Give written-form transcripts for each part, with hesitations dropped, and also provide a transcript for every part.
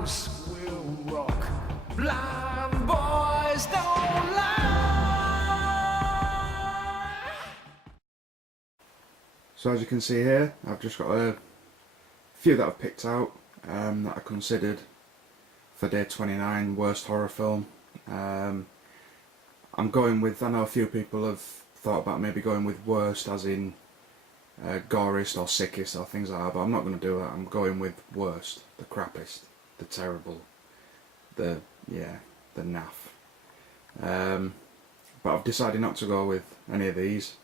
house will rock. Blind boys don't lie. So as you can see here, I've just got a few that I've picked out that I considered for day 29 worst horror film. I'm going with, I know a few people have thought about maybe going with worst as in goriest or sickest or things like that, but I'm not going to do that. I'm going with worst, the crappiest, the terrible, the naff. But I've decided not to go with any of these,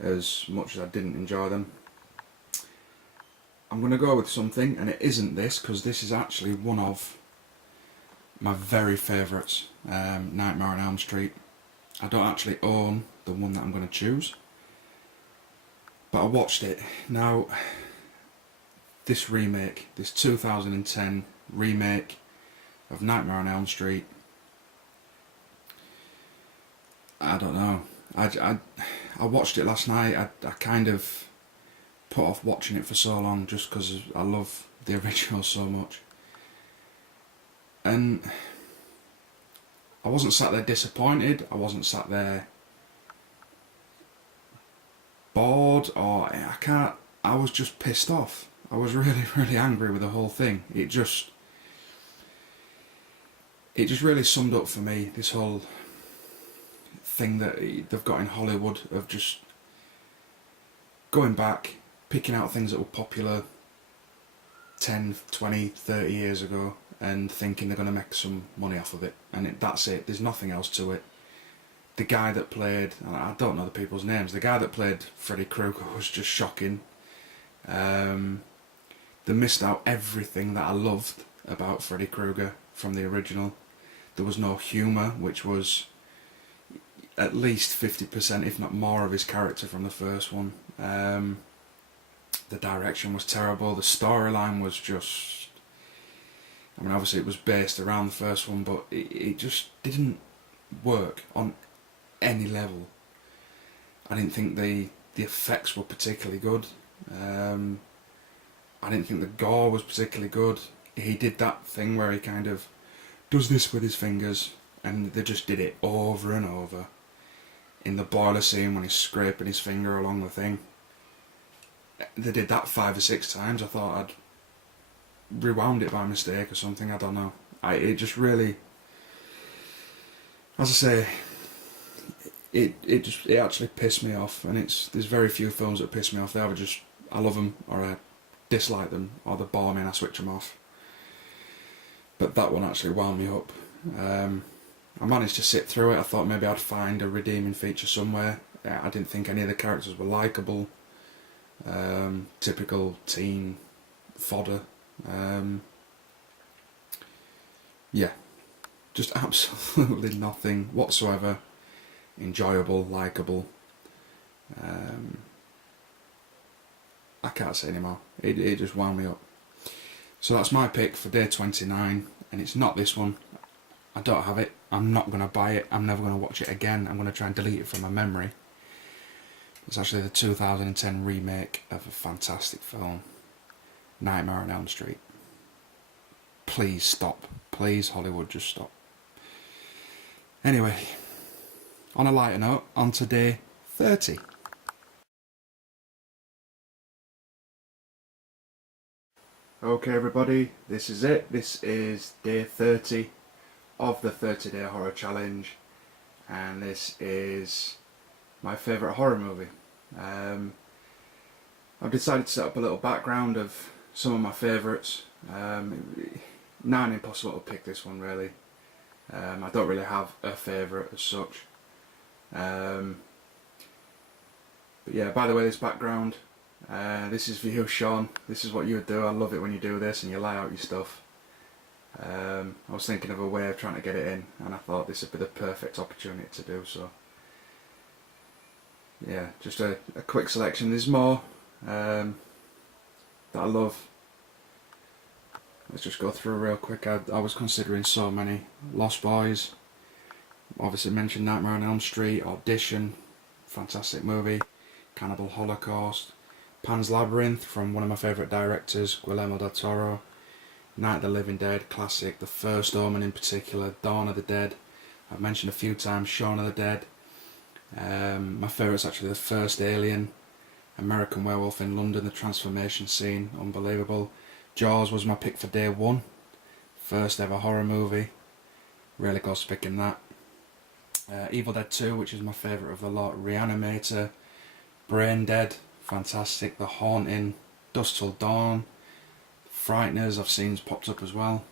as much as I didn't enjoy them. I'm going to go with something, and it isn't this, because this is actually one of my very favourites, Nightmare on Elm Street. I don't actually own the one that I'm going to choose, but I watched it. Now, this remake, this 2010 remake of Nightmare on Elm Street, I don't know. I watched it last night. I kind of put off watching it for so long just because I love the original so much. And I wasn't sat there disappointed, I wasn't sat there bored, or I was just pissed off. I was really angry with the whole thing. It just really summed up for me this whole thing that they've got in Hollywood of just going back, picking out things that were popular 10, 20, 30 years ago and thinking they're going to make some money off of it, and that's it. There's nothing else to it. The guy that played, I don't know the people's names, the guy that played Freddy Krueger was just shocking. They missed out everything that I loved about Freddy Krueger from the original. There was no humour, which was at least 50%, if not more, of his character from the first one. The direction was terrible, the storyline was just, I mean, obviously it was based around the first one, but it just didn't work on any level. I didn't think the effects were particularly good. I didn't think the gore was particularly good. He did that thing where he kind of does this with his fingers, and they just did it over and over. In the boiler scene when he's scraping his finger along the thing, they did that 5 or 6 times. I thought I'd rewound it by mistake or something, I don't know. It just really, as I say, it actually pissed me off, and there's very few films that piss me off. They either just, I love them, or I dislike them, or they bore me and I switch them off. But that one actually wound me up. I managed to sit through it. I thought maybe I'd find a redeeming feature somewhere. I didn't think any of the characters were likeable. Typical teen fodder. Yeah, just absolutely nothing whatsoever enjoyable, likeable. I can't say anymore. It just wound me up. So that's my pick for day 29, and it's not this one. I don't have it. I'm not going to buy it. I'm never going to watch it again. I'm going to try and delete it from my memory. It's actually the 2010 remake of a fantastic film, Nightmare on Elm Street. Please stop. Please, Hollywood, just stop. Anyway, on a lighter note, on to day 30. Okay everybody, this is it. This is day 30 of the 30-day horror challenge, and this is my favourite horror movie. I've decided to set up a little background of some of my favourites. Nigh impossible to pick this one really. I don't really have a favourite as such. But yeah, by the way, this background, this is for you, Sean. This is what you would do. I love it when you do this and you lay out your stuff. I was thinking of a way of trying to get it in, and I thought this would be the perfect opportunity to do so. Yeah, just a quick selection. There's more that I love. Let's just go through real quick. I was considering so many. Lost Boys, obviously mentioned Nightmare on Elm Street, Audition, fantastic movie, Cannibal Holocaust, Pan's Labyrinth from one of my favourite directors, Guillermo del Toro, Night of the Living Dead, classic. The First Omen in particular. Dawn of the Dead. I've mentioned a few times. Shaun of the Dead. My favourite's actually the first Alien. American Werewolf in London, the transformation scene, unbelievable. Jaws was my pick for day one. First ever horror movie. Really got picking that. Evil Dead 2, which is my favourite of the lot. Reanimator. Brain Dead, fantastic. The Haunting. Dusk Till Dawn. Frighteners, I've seen popped up as well.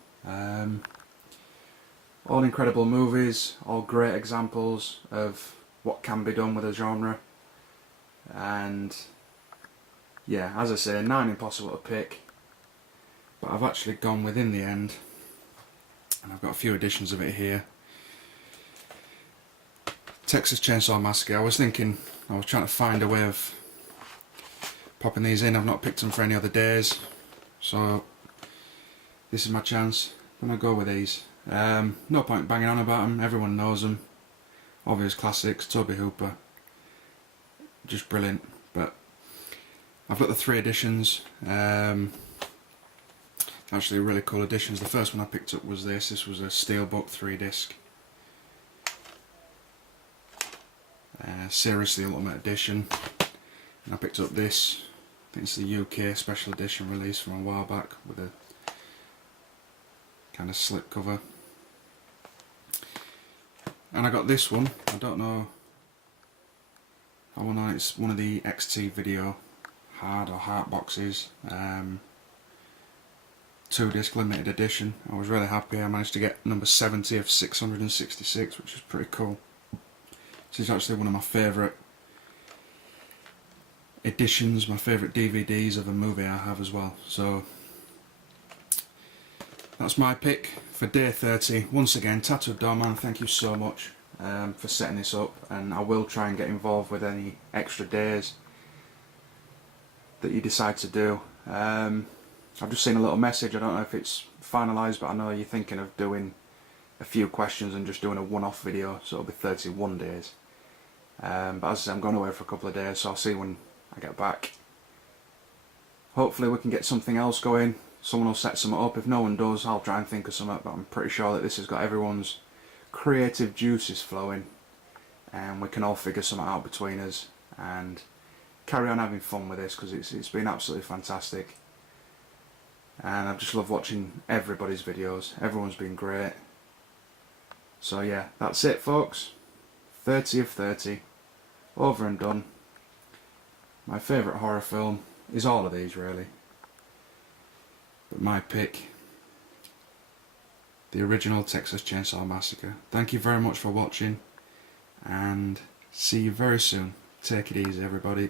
All incredible movies, all great examples of what can be done with a genre. And yeah, as I say, 9 impossible to pick, but I've actually gone with in the end, and I've got a few editions of it here. Texas Chainsaw Massacre. I was trying to find a way of popping these in. I've not picked them for any other days, so this is my chance. I'm going to go with these. No point banging on about them, everyone knows them. Obvious classics, Toby Hooper. Just brilliant. But I've got the 3 editions. Actually really cool editions. The first one I picked up was this. This was a Steelbook 3-disc. Seriously Ultimate Edition. And I picked up this. I think it's the UK special edition release from a while back with a kind of slip cover. And I got this one. I don't know. It's one of the XT Video hard or heart boxes. 2-disc limited edition. I was really happy. I managed to get number 70 of 666, which is pretty cool. This is actually one of my favourite editions, my favourite DVDs of a movie I have as well. So that's my pick for day 30. Once again, Tattooed Doorman, thank you so much for setting this up, and I will try and get involved with any extra days that you decide to do. I've just seen a little message, I don't know if it's finalised, but I know you're thinking of doing a few questions and just doing a one-off video, so it'll be 31 days. But as I say, I'm going away for a couple of days, so I'll see when I get back. Hopefully we can get something else going. Someone will set something up. If no one does, I'll try and think of something, but I'm pretty sure that this has got everyone's creative juices flowing, and we can all figure something out between us and carry on having fun with this, because it's been absolutely fantastic. And I've just loved watching everybody's videos. Everyone's been great. So yeah, that's it folks. 30 of 30. Over and done. My favourite horror film is all of these really. But my pick, the original Texas Chainsaw Massacre. Thank you very much for watching, and see you very soon. Take it easy everybody.